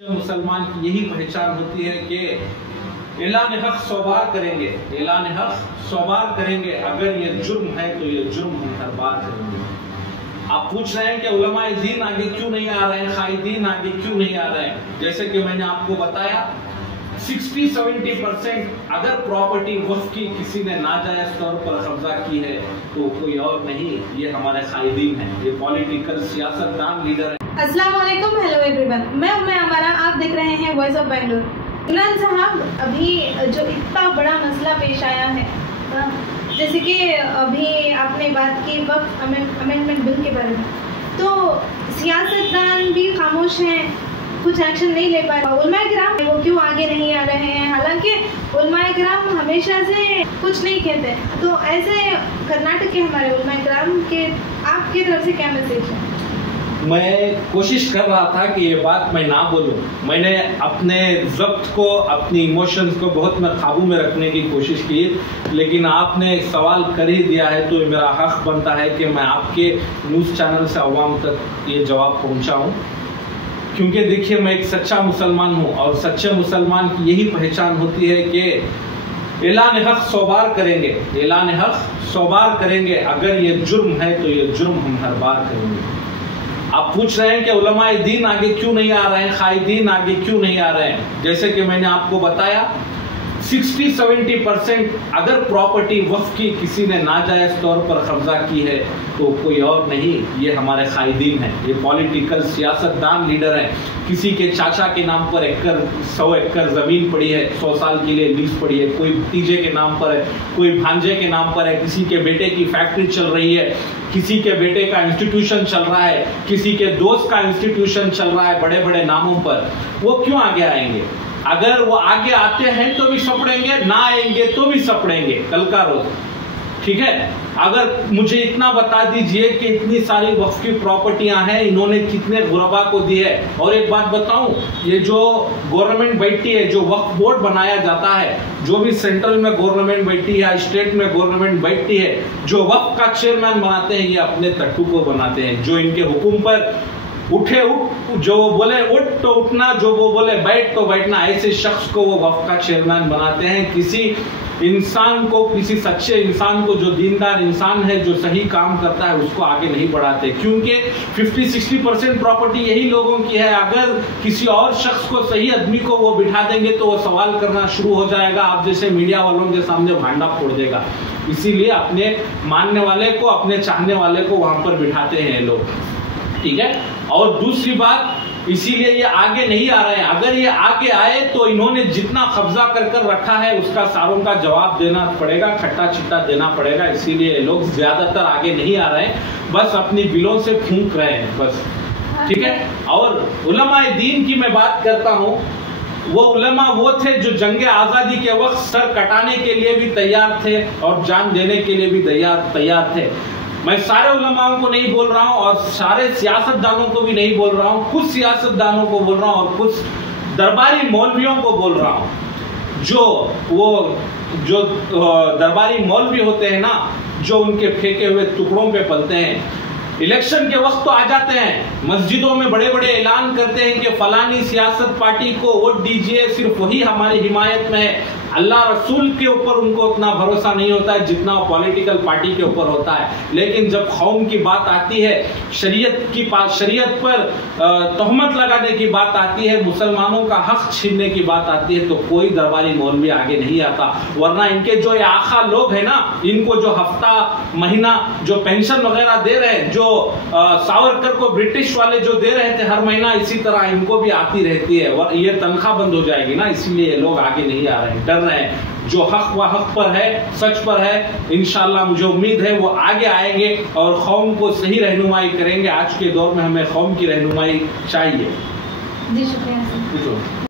मुसलमान की यही पहचान होती है कि एलान हक 100 बार करेंगे, एलान हक 100 बार करेंगे, अगर ये जुर्म है तो ये जुर्म हम हर बार करेंगे। आप पूछ रहे हैं कि उलमाए दीन आगे क्यों नहीं आ रहे हैं, कायदीन आगे क्यों नहीं आ रहे हैं। जैसे कि मैंने आपको बताया 60-70% अगर प्रॉपर्टी वक्फ की किसी ने नाजायज तौर पर कब्जा की है तो कोई और नहीं, ये हमारे कायदीन हैं, ये पॉलिटिकल सियासतदान लीडर हैं। अस्सलाम वालेकुम, हेलो एवरीवन, मैं अमारा, आप देख रहे हैं वॉइस ऑफ बेंगलुरु। इमरान साहब, अभी जो इतना बड़ा मसला पेश आया है, जैसे कि अभी आपने बात की वक्फ अमेंडमेंट बिल के बारे में, तो सियासतदान भी खामोश हैं, कुछ एक्शन नहीं ले पा रहे। उलमाए किराम वो क्यों आगे नहीं आ रहे हैं, हालांकि उलमाए किराम हमेशा से कुछ नहीं कहते। तो ऐसे कर्नाटक के हमारे उलमाए किराम के आपकी तरफ से क्या मैसेज है? मैं कोशिश कर रहा था कि ये बात मैं ना बोलूं, मैंने अपने ज़ब्त को, अपनी इमोशंस को बहुत मैं काबू में रखने की कोशिश की, लेकिन आपने एक सवाल कर ही दिया है तो मेरा हक बनता है कि मैं आपके न्यूज़ चैनल से अवाम तक ये जवाब पहुंचाऊं। क्योंकि देखिए, मैं एक सच्चा मुसलमान हूं और सच्चे मुसलमान की यही पहचान होती है कि एलान हक 100 बार करेंगे, एलान हक 100 बार करेंगे, अगर ये जुर्म है तो ये जुर्म हम हर बार करेंगे। आप पूछ रहे हैं कि उलमाए दीन आगे क्यों नहीं आ रहे हैं, कायदीन आगे क्यों नहीं आ रहे हैं। जैसे कि मैंने आपको बताया 60-70% अगर प्रॉपर्टी वक्फ की किसी ने नाजायज तौर पर कब्जा की है तो कोई और नहीं, ये हमारे कायदीन हैं, ये पॉलिटिकल सियासतदान लीडर हैं। किसी के चाचा के नाम पर 100 एकड़ जमीन पड़ी है, 100 साल के लिए लीज पड़ी है, कोई भतीजे के नाम पर है, कोई भांजे के नाम पर है, किसी के बेटे की फैक्ट्री चल रही है, किसी के बेटे का इंस्टीट्यूशन चल रहा है, किसी के दोस्त का इंस्टीट्यूशन चल रहा है, बड़े बड़े नामों पर। वो क्यों आगे आएंगे? अगर वो आगे आते हैं तो भी सपड़ेंगे, ना आएंगे तो भी सपड़ेंगे कल का रोज, ठीक है। अगर मुझे इतना बता दीजिए कि इतनी सारी वक्फ की प्रॉपर्टियां हैं, इन्होंने कितने गुरबा को दी है। और एक बात बताऊं, ये जो गवर्नमेंट बैठी है, जो वक्फ बोर्ड बनाया जाता है, जो भी सेंट्रल में गवर्नमेंट बैठी है, स्टेट में गवर्नमेंट बैठी है, जो वक्फ का चेयरमैन बनाते हैं, ये अपने टट्टू को बनाते हैं। जो इनके हुक्म पर उठे उठ, जो वो बोले उठ तो उठना, जो वो बोले बैठ तो बैठना, ऐसे शख्स को वो वक्फ का चेयरमैन बनाते हैं। किसी इंसान को, किसी सच्चे इंसान को, जो दीनदार इंसान है, जो सही काम करता है, उसको आगे नहीं बढ़ाते। क्योंकि 50-60% प्रॉपर्टी यही लोगों की है। अगर किसी और शख्स को, सही आदमी को वो बिठा देंगे तो वो सवाल करना शुरू हो जाएगा, आप जैसे मीडिया वालों के सामने भांडा फोड़ देगा। इसीलिए अपने मानने वाले को, अपने चाहने वाले को वहां पर बिठाते हैं लोग, ठीक है। और दूसरी बात, इसीलिए ये आगे नहीं आ रहे हैं। अगर ये आगे आए तो इन्होंने जितना कब्जा कर रखा है उसका सारों का जवाब देना पड़ेगा, खट्टा चिट्टा देना पड़ेगा। इसीलिए लोग ज्यादातर आगे नहीं आ रहे हैं, बस अपनी बिलों से फूंक रहे हैं बस, ठीक है। और उलमाए दीन की मैं बात करता हूं, वो उलमा वो थे जो जंगे आजादी के वक्त सर कटाने के लिए भी तैयार थे और जान देने के लिए भी तैयार थे। मैं सारे उलमाओं को नहीं बोल रहा हूं और सारे सियासतदानों को भी नहीं बोल रहा हूं, कुछ सियासतदानों को बोल रहा हूं और कुछ दरबारी मौलवियों को बोल रहा हूं। जो दरबारी मौलवी होते हैं ना, जो उनके फेंके हुए टुकड़ों पे पलते हैं, इलेक्शन के वक्त तो आ जाते हैं, मस्जिदों में बड़े बड़े ऐलान करते हैं कि फलानी सियासत पार्टी को वोट दीजिए, सिर्फ वही हमारी हिमायत में है। अल्लाह रसूल के ऊपर उनको उतना भरोसा नहीं होता है जितना पॉलिटिकल पार्टी के ऊपर होता है। लेकिन जब कौम की बात आती है, शरीयत पर तोहमत लगाने की बात आती है, मुसलमानों का हक छीनने की बात आती है, तो कोई दरबारी मौलवी आगे नहीं आता। वरना इनके जो ये आखा लोग हैं ना, इनको जो हफ्ता महीना जो पेंशन वगैरह दे रहे हैं, जो सावरकर को ब्रिटिश वाले जो दे रहे थे हर महीना, इसी तरह इनको भी आती रहती है और ये तनख्वाह बंद हो जाएगी ना। इसीलिए लोग आगे नहीं आ रहे हैं, डर रहे हैं। जो हक व हक पर है, सच पर है, इंशाल्लाह मुझे उम्मीद है वो आगे आएंगे और कौम को सही रहनुमाई करेंगे। आज के दौर में हमें कौम की रहनुमाई चाहिए। जी शुक्रिया।